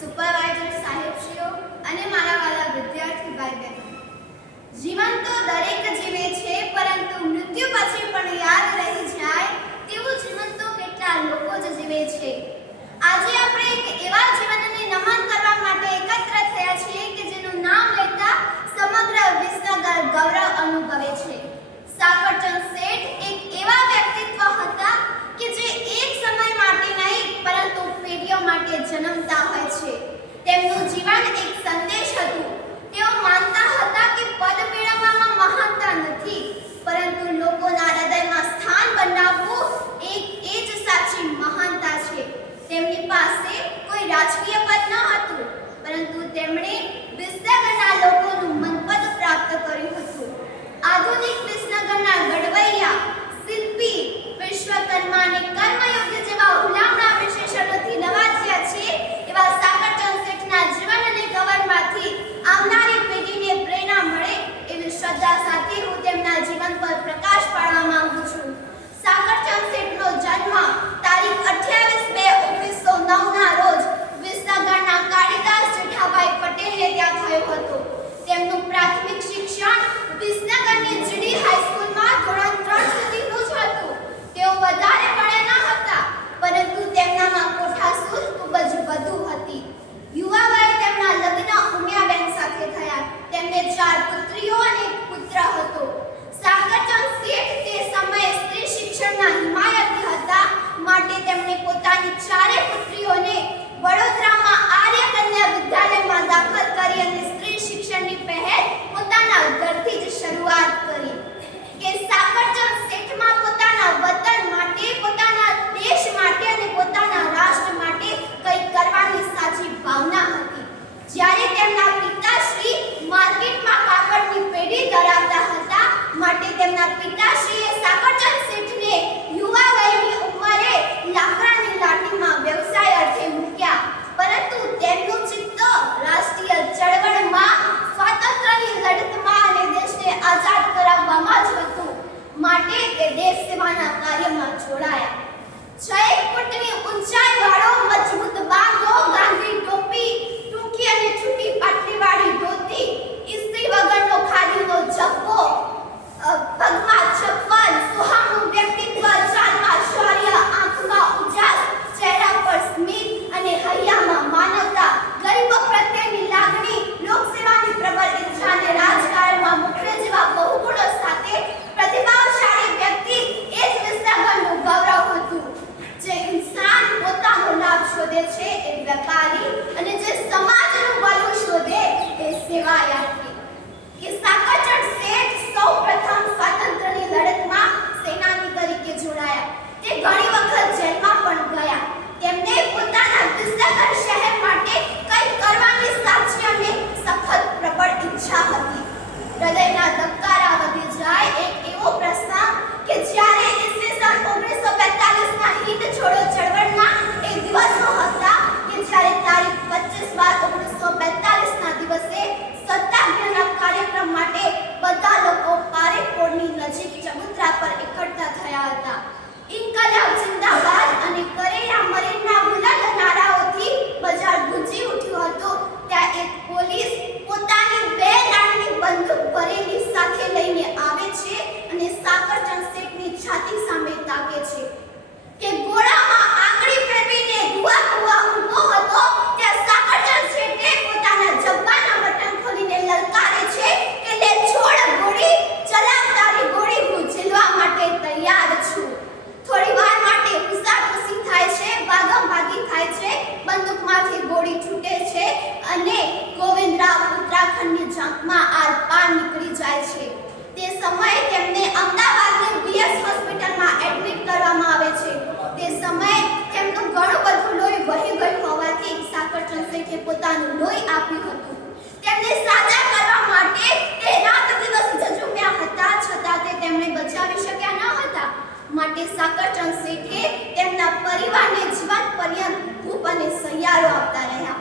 Supervisor સાહેબશ્રીઓ અને મારા વાલા વિદ્યાર્થી ભાઈ બહેનો જીવન તો દરેક જીવે છે, પરંતુ મૃત્યુ પછી પણ યાદ રહી જાય તેવું જીવન તો કેટલા લોકો જ જીવે છે. આજે આપણે એક એવા જીવનને નમન કરવા તેમણે વિસનગરના લોકોનું મનપદ પ્રાપ્ત કર્યું હતું. આધુનિક વિસનગરના ગઢ ઈચ્છા હતી. હૃદયના ધબકારા વધી જાય એક પોતાનું લોહી આપ્યું હતું. તેમને સાજા કરવા માટે તે રાત દિવસ ઝઝુમ્યા હતા, છતાં તે તેમને બચાવી શક્યા ન હતા. માટે સાકરચંદ શેઠે તેમના પરિવારને જીવન પર્યંત ધૂપ અને સૈયારો આપતા રહ્યા.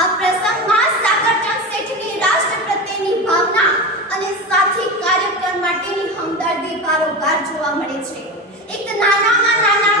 આ પ્રસંગમાં સાકરચંદ શેઠની રાષ્ટ્ર પ્રત્યેની ભાવના અને સાથી કાર્યક્રમ માટેની હમદર્દી બારોબાર જોવા મળે છે. એક નાનામાં નાના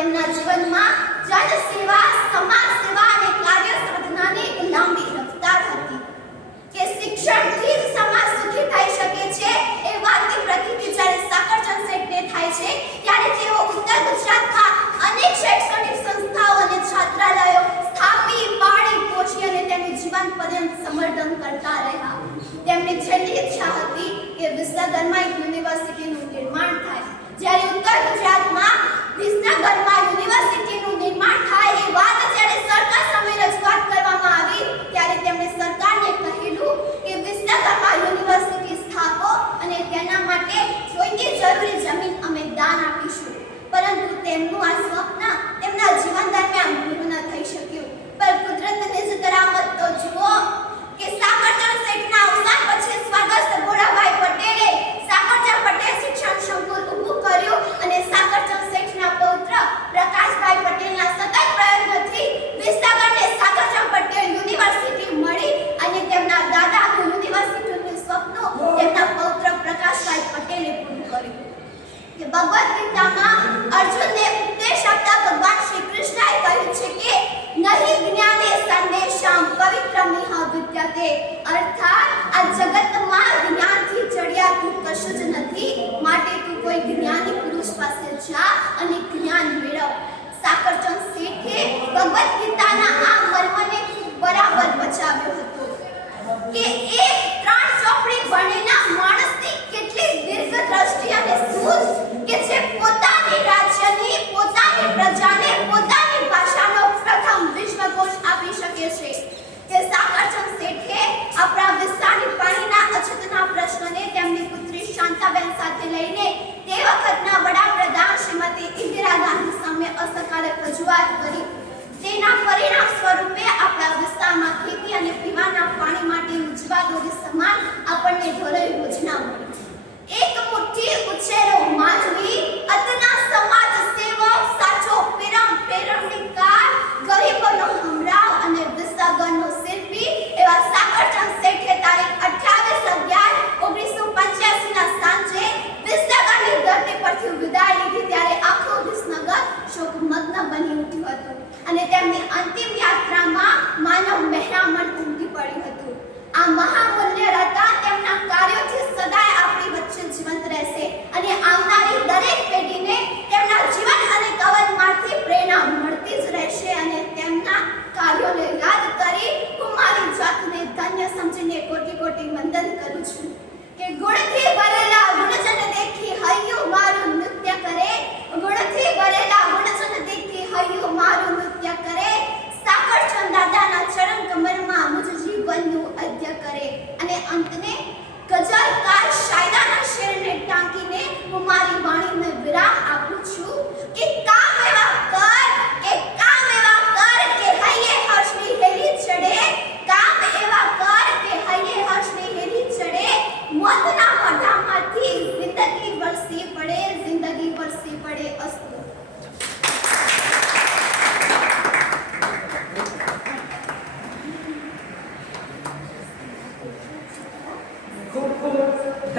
તેમના જીવનમાં જન સમાજ સેવા અને કાર્ય સાધનાની લાંબી રફતાર હતી. કે શિક્ષણથી જ સમાજ સુખી થઈ શકે છે એ વાતની પ્રતિતિ જ્યારે સાકરચંદ શેઠને થાય છે, ત્યારે તેઓ ઉત્તર ગુજરાતમાં અનેક શૈક્ષણિક સંસ્થાઓ અને છાત્રાલયો સ્થાપી પાડી પોષી અને તેનું જીવન પર્યંત સમર્થન કરતા રહ્યા. તેમની છેલ્લી ઈચ્છા હતી કે વિસનગરમાં એક યુનિવર્સિટીનું નિર્માણ થાય. જ્યારે ઉત્તર ગુજરાતમાં વિસનગરમાં ભગવદ્ ગીતામાં અર્જુનને ઉપદેશ આપતા ભગવાન શ્રી કૃષ્ણએ કહ્યું છે કે, નહીં જ્ઞાને સંદેશમ પવિત્રમિહ વિદ્યતે અર્થાત, આ જગતમાં જ્ઞાનથી ચડિયાતું કશું જ નથી, માટે તું કોઈ જ્ઞાની પુરુષ પાસે જા અને જ્ઞાન મેળવ. સાકરચંદ શેઠે ભગવદ્ ગીતા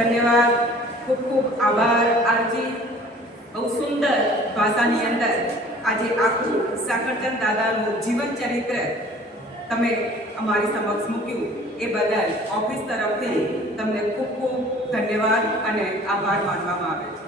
ધન્યવાદ. ખૂબ ખૂબ આભાર. આરજી બહુ સુંદર ભાષાની અંદર આજે આખું સાકરચંદ દાદાનું જીવન ચરિત્ર તમે અમારી સમક્ષ મૂક્યું. એ બદલ ઓફિસ તરફથી તમને ખૂબ ખૂબ ધન્યવાદ અને આભાર માનવામાં આવે છે.